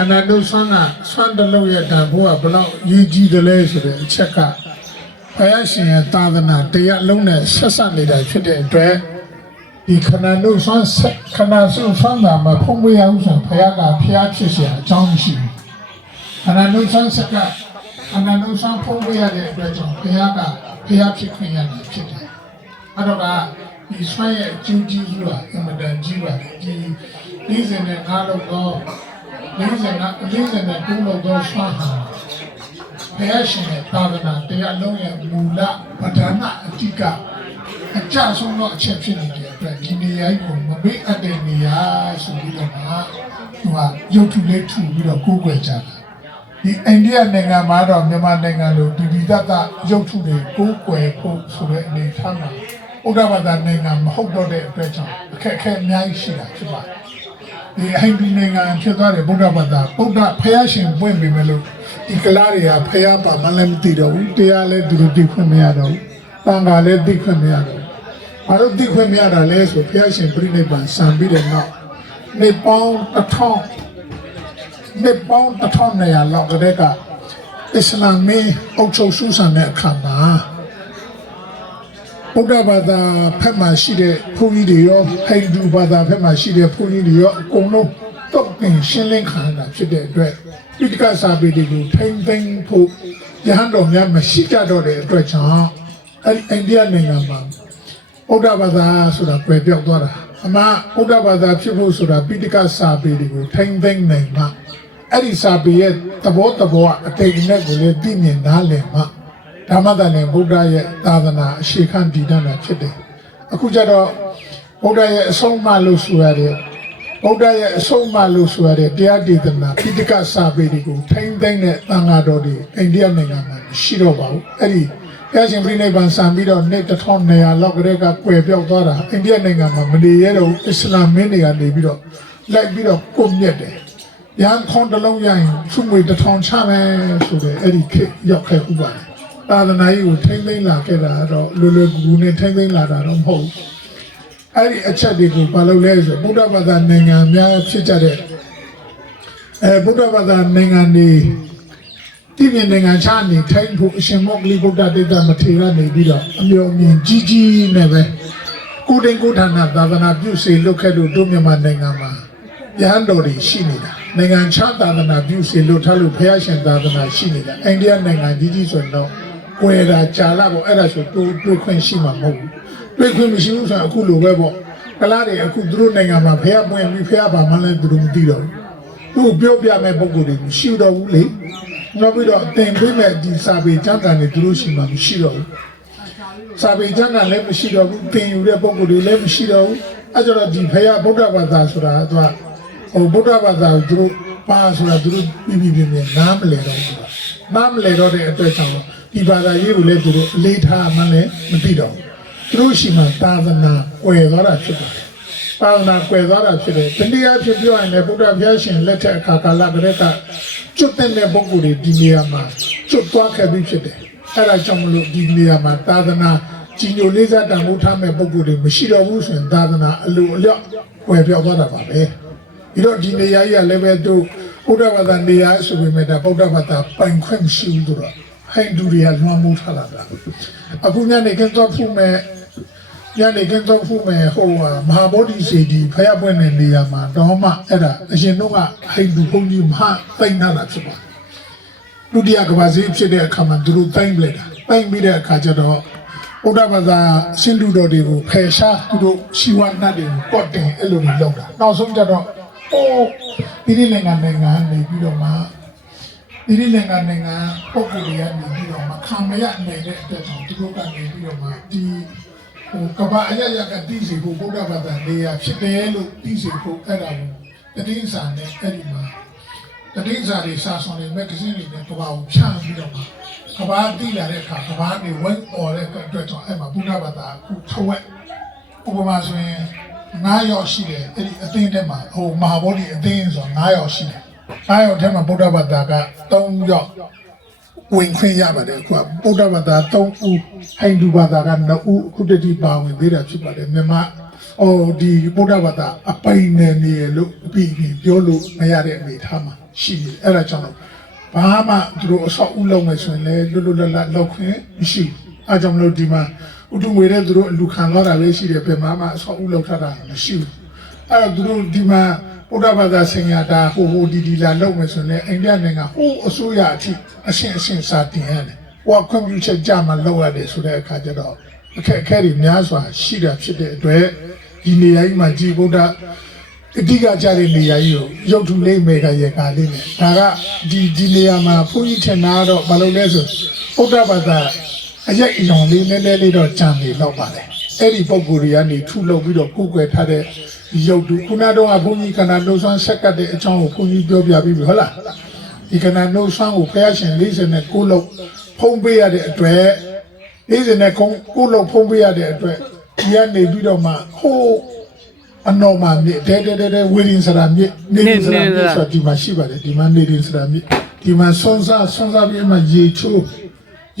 န္ဓာတို့ဆွမ်းတာဆွမ်းတလုံးရဲ့တန်ဖိုးကဘယ်လောက်ရည်ကြီးတယ်လဲဆိုတဲ့အချက်ကဘုရားရှင်ရဲ့သာသနာတရားလုံးနဲ့ဆက်ဆက်နေတာဖြစ်တဲ့အတွက်ဒီခန္ဓာတို့ဆွမ်းဆက်ခန္ဓာစုဆွမ်းတာမှာဖုံးမရဘူးဆိုရင်ဘုရားကဖျားဖြစ်เสียအကြောင်းမရှိဘူးခန္ဓာတို့ဆွမ်းဆက်ကခန္ဓာတို့ဆွမ်းဖုံးမရတဲ့အတွက်ကြောင့်ဘုရားကဖျားဖြစ်ခွင့်ရတယ်ဖြစ်တယ်အဲ့တော့ကဒီဆွမ်းရဲ့အကျိုးကြီးစွာအမှန်တန်ကြီးပါတယ်ဒီ40နဲ့5လောက် တော့40နဲ့40နဲ့9လောက်တော့ဆွမ်းဟာဘုရားရှင်ရဲ့သာသနာတရားလုံးရဲ့မူလပဋ္ဌာန်းအတိကအကြဆုံးသောအချက်ဖြစ်နေတဲ့အတွက်ဒီနေရာကိုမမေ့အပ်တဲ့နေရာဆိုပြီးတော့မှဟိုဟာရုပ်ထုလေးထူပြီးတော့ကိုးကွယ်ကြတာဒီအိန္ဒိယနိုင်ငံမှာတော့မြန်မာနိုင်ငံလိုပြည်ပြည်သက်သက်ရုပ်ထုတွေကိုးကွယ်ဖို့ဆိုတဲ့အနေအထားမှာဥဒ္ဒဘာသာနိုင်ငံမဟုတ်တော့တဲ့အတွက်ကြောင့်အခက်အခဲအများကြီးရှိတာဖြစ်ပါတယ် ဒီဟိန္ဒူနိုင်ငံဖြစ်သွားတဲ့ဗုဒ္ဓဘာသာဗုဒ္ဓဖယားရှင်ပွင့်ပြီမလို့ဒီကလာတွေကဖယားပါမလည်းမသိတော့ဘူးတရားလည်းသူတို့သိခွင့်မရတော့ဘူးတန်ခါလည်းသိခွင့်မရတော့ဘူးဘာလို့သိခွင့်မရတာလဲဆိုဖယားရှင်ပြိဋိဘံစံပြီးတဲ့နောက်နေပေါင်းတစ်ထောင်နေပေါင်းတစ်ထောင်နေရာလောက်ကတည်းကအစ္စလာမ်မင်းအုပ်ချုပ်ဆူဆန်တဲ့အခါမှာ ဗုဒ္ဓဘာသာဖက်မှာရှိတဲ့ဘုန်းကြီးတွေရောဟိန္ဒူဘာသာဖက်မှာရှိတဲ့ဘုန်းကြီးတွေရောအကုန်လုံးတုတ်တင်ရှင်းလင်းခံရတာဖြစ်တဲ့အတွက်ပိဋကစာပေတွေကိုထိမ့်သိမ့်ဖို့ရဟန်းတော်များမရှိကြတော့တဲ့အတွက်ကြောင့်အဲဒီအိန္ဒိယနိုင်ငံမှာဗုဒ္ဓဘာသာဆိုတာပြယ်ပြောက်သွားတာအမှဗုဒ္ဓဘာသာဖြစ်ဖို့ဆိုတာပိဋကစာပေတွေကိုထိမ့်သိမ့်နိုင်မှအဲ့ဒီစာပေရဲ့သဘောတဘောအတိတ်နဲ့ကိုလည်းသိမြင်နားလည်မှ ဓမ္မတန်နဲ့ဗုဒ္ဓရဲ့သာသနာအရှိခံတည်တတ်တာဖြစ်တယ်။အခုကျတော့ဗုဒ္ဓရဲ့အဆုံးအမလို့ဆိုရတဲ့ဗုဒ္ဓရဲ့အဆုံးအမလို့ဆိုရတဲ့တရားဒေသနာပိဋကစာပေတွေကိုထိမ့်သိမ့်တဲ့သံဃာတော်တွေအိန္ဒိယနိုင်ငံမှာရှိတော့ပါဘူး။အဲ့ဒီဘုရားရှင်ပြိဋိဘံစံပြီးတော့နေ့တစ်ထောင်နေရာလောက်ကလေးကကွယ်ပြောက်သွားတာအိန္ဒိယနိုင်ငံမှာမနေရတော့အစ္စလာမ်မင်းတွေကနေပြီးတော့လိုက်ပြီးတော့ကိုမြက်တယ်။ရန်ခွန်တလုံးရရင်သူ့ငွေတစ်ထောင်ချမယ်ဆိုတဲ့အဲ့ဒီခေတ်ရောက်ခဲ့ဥပါတယ်။ သာသနာရေးကိုထိမ့်သိမ်းလာခဲ့တာတော့လွယ်လွယ်ကူကူနဲ့ထိမ့်သိမ်းလာတာတော့မဟုတ်ဘူးအဲ့ဒီအချက်တွေကိုဘာလို့လဲဆိုဗုဒ္ဓဘာသာနိုင်ငံများဖြစ်ကြတဲ့အဲဗုဒ္ဓဘာသာနိုင်ငံတွေဒီပြည်နိုင်ငံခြားနေထိုင်ဖို့အရှင်မောကလိဗုဒ္ဓတေတမထေရနေပြီးတော့အမျိုးအမြင်ကြီးကြီးနဲ့ပဲကိုယ်တင်ကိုယ်ဌာနသာသနာပြုစေလုပ်ခဲ့လို့တို့မြန်မာနိုင်ငံမှာရဟန်းတော်တွေရှိနေတာနိုင်ငံခြားသာသနာပြုစေလို့ထားလို့ဘုရားရှင်သာသနာရှိနေတာအိန္ဒိယနိုင်ငံကြီးကြီးဆိုရင်တော့ ကွယ်တာကြာလာပေါ့အဲ့ဒါဆိုတိုးတွေးခွင့်ရှိမှာမဟုတ်ဘူးတွေးခွင့်မရှိဘူးဆိုရင်အခုလိုပဲပေါ့ကလားတွေအခုသူတို့နိုင်ငံမှာဖះပွင့်ပြီးဖះပါမှလည်းသူတို့မသိတော့ဘူးသူပြောပြမဲ့ပုံကိုယ်တွေမရှိတော့ဘူးလေနောက်ပြီးတော့တင်ပေးမဲ့ဒီစာပေကျမ်းဂန်တွေသူတို့ရှိမှမရှိတော့ဘူးစာပေကျမ်းဂန်လည်းမရှိတော့ဘူးတင်ယူတဲ့ပုံကိုယ်တွေလည်းမရှိတော့ဘူးအဲ့ကြတော့ဒီဖះဗုဒ္ဓဘာသာဆိုတာကဟိုဗုဒ္ဓဘာသာကိုသူတို့ပါဆိုတာသူတို့ပြီးပြီးပြင်းပြင်းနားမလည်တော့ဘူးနားမလည်တော့တဲ့အတွက်ကြောင့် ဒီဘာသာရေးကိုလည်းသူတို့အလေးထားမှလည်းမသိတော့ဘူးသူတို့ရှိမှသာသနာကွယ်သွားတာဖြစ်ပါတယ်သာသနာကွယ်သွားတာဖြစ်တယ်တတိယဖြစ်ပြောရင်လည်းဗုဒ္ဓဘုရားရှင်လက်ထက်အခါကာလကလေးကကျွတ်တဲ့ပုဂ္ဂိုလ်တွေဒီနေရာမှာကျွတ်သွားခဲ့ပြီးဖြစ်တယ်အဲ့ဒါကြောင့်မလို့ဒီနေရာမှာသာသနာကြီးညိုလေးစားတန်ဖိုးထားမဲ့ပုဂ္ဂိုလ်တွေမရှိတော့ဘူးဆိုရင်သာသနာအလိုအလျော့ကွယ်ပြောက်သွားတာပါပဲဒီတော့ဒီနေရာကြီးကလည်းပဲသူဗုဒ္ဓဘာသာနေရာဆိုပေမဲ့ဒါဗုဒ္ဓဘာသာပိုင်ခွင့်မရှိဘူးသူတော့ ဟိန္ဒူတွေကလွှမ်းမိုးထားတာကအခုညနေခင်းတော့ဖူးမယ်ညနေခင်းတော့ဖူးမယ်ဟိုဟာမဟာဗောဓိစေတီဖယားပွင့်တဲ့နေရာမှာတော့မှအဲ့ဒါအရှင်တို့ကဟိန္ဒူဘုန်းကြီးမဟာသိမ့်ထားတာဖြစ်ပါတယ်ဒုတိယကမ္ဘာစစ်ဖြစ်တဲ့အခါမှာသူတို့သိမ့်ပလိုက်တာသိမ့်ပြီးတဲ့အခါကျတော့ဘုရားဘာသာရှင်လူတော်တွေကိုဖယ်ရှားသူတို့ရှိဝနတ်တွေကိုကော့တင်အဲ့လိုမျိုးလုပ်တာနောက်ဆုံးကျတော့အိုးဒီဒီနိုင်ငံနိုင်ငံနေပြီးတော့မှ ဒီဒီနိုင်ငံနိုင်ငံပုံကိုယ်တွေကနေပြီးတော့မခံမရနိုင်တဲ့အတွက်ကြောင့်သူတို့ကနေပြီးတော့မှဒီဟိုကဘာအရရကတိစီဖို့ဘုရားဘာသာနေရာဖြစ်တယ်လို့တိစီဖို့အဲ့ဒါကိုတတိစာနဲ့အဲ့ဒီမှာတတိစာတွေစာဆောင်တွေမဂ္ဂဇင်းတွေနဲ့ကဘာကိုဖြန့်ပြီးတော့မှကဘာတိလာတဲ့အခါကဘာနေဝက်ပေါ်တဲ့အတွက်ကြောင့်အဲ့မှာဘုရားဘာသာအခုထဝက်ဥပမာဆိုရင်9ရောက်ရှိတယ်အဲ့ဒီအသင်းထဲမှာဟိုမဟာဗောဓိအသင်းဆို9ရောက်ရှိတယ် 9ရောက်ထဲမှာဗုဒ္ဓဘာသာက3ရောက်ဝင်ခွင့်ရပါတယ်အခုကဗုဒ္ဓဘာသာ3ဦးဟိန္ဒူဘာသာက2ဦးအခုတတိပါဝင်သေးတာဖြစ်ပါတယ်မြန်မာအော်ဒီဗုဒ္ဓဘာသာအပိုင်နယ်နေရလို့အပြီးပြီးပြောလို့မရတဲ့အနေအထားမှာရှိတယ်အဲ့ဒါကြောင့်လို့ဘာမှသူတို့အဆောက်အဦလုပ်မယ်ဆိုရင်လည်းလွတ်လွတ်လပ်လပ်လုပ်ခွင့်မရှိဘူးအားကြောင့်မလို့ဒီမှာဥတုငွေတဲ့သူတို့အလူခံသွားတာပဲရှိတယ်ဘယ်မှာမှအဆောက်အဦလုပ်ထားတာမရှိဘူးအဲ့တော့သူတို့ဒီမှာ ဗုဒ္ဓဘာသာဆင်ညာတာဟိုဟိုဒီဒီလာလုပ်မယ်ဆိုရင်လည်းအိန္ဒိယနိုင်ငံဟိုအစိုးရအထိအရှင်းအရှင်းစာတင်ရတယ်ဟိုကခွင့်ပြုချက်ကြမှာလုပ်ရတယ်ဆိုတဲ့အခါကျတော့အခက်အခဲတွေများစွာရှိတာဖြစ်တဲ့အတွက်ဒီနေရာကြီးမှာကြည်ဗုဒ္ဓအဓိကကြတဲ့နေရာကြီးကိုရုပ်ထုလေးမေကရေကာလေးနဲ့ဒါကဒီဒီနေရာမှာဘုန်းကြီးထင်တာတော့မလုပ်လဲဆိုဥဒ္ဒဘာသာအရက်အယောင်လေးနည်းနည်းလေးတော့ကြံနေတော့ပါတယ်အဲ့ဒီပုံကိုယ်တွေကနေထုလုပ်ပြီးတော့ကုကွယ်ထားတဲ့ ရုပ်တုခုနတော့ဘုန်းကြီးကဏ္ဍနှုတ်ဆွမ်းဆက်ကတ်တဲ့အကြောင်းကိုဘုန်းကြီးပြောပြပြီးပြီဟုတ်လားဒီကဏ္ဍနှုတ်ဆွမ်းကိုဘုရားရှင်49လောက်ဖုံးပေးရတဲ့အတွက်49ကိုလောက်ဖုံးပေးရတဲ့အတွက်ဒီကနေပြီးတော့မှဟိုးအနော်မာမြစ်တဲတဲတဲတဲဝေရင်စရာမြစ်နေရင်စရာမြစ်ဆိုတော့ဒီမှာရှိပါတယ်ဒီမှာနေရင်စရာမြစ်ဒီမှာဆွန်းစားဆွန်းစားပြီးအမှရေချိုး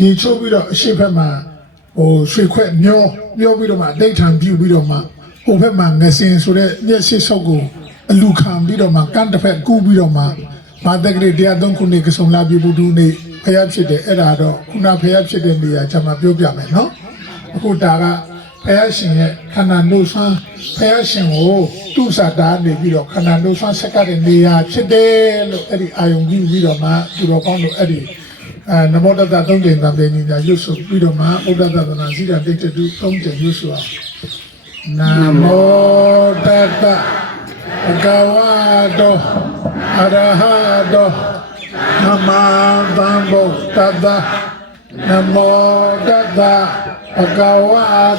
ရေချိုးပြီးတော့အရှိဘက်မှာဟိုရွှေခွက်မျောမျောပြီးတော့မှအတိတ်ထံပြုပြီးတော့မှ ဟိုဘက်မှာငစင်ဆိုတဲ့မျက်စိဆုပ်ကိုအလူခံပြီးတော့မှကန့်တစ်ဖက်ကူးပြီးတော့မှမာတက်ကလေးတရားသုံးခုနေကစုံလာပြီးဘူးဒူနေဖျားဖြစ်တယ်အဲ့ဒါတော့ခုနဖျားဖြစ်တဲ့နေရာကျွန်မပြောပြမယ်နော်အခုဒါကဖယားရှင်ရဲ့ခန္ဓာနှုတ်ဆွမ်းဖယားရှင်ကိုသူ့စာတာနေပြီးတော့ခန္ဓာနှုတ်ဆွမ်းဆက်ကတဲ့နေရာဖြစ်တယ်လို့အဲ့ဒီအာယုံကြည့်ပြီးတော့မှသူတော်ကောင်းတို့အဲ့ဒီအဲနမောတတသုံးကြိမ်သံပေညီညာရွတ်ဆိုပြီးတော့မှဩဒတသနာစီတာတိတ်တူသုံးကြိမ်ရွတ်ဆိုအောင် နမောတတဘဂဝတောအရဟတောနမသံဗုဒ္ဓတ္တနမောတတ္တဘဂဝ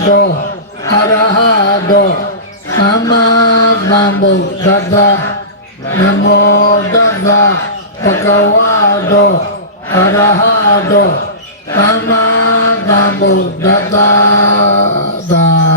တောအရဟတောသမ္မာသမ္ဗုဒ္ဓတ္တနမောတတ္တဘဂဝတောအရဟတောသမ္မာသမ္ဗုဒ္ဓတ္တသာ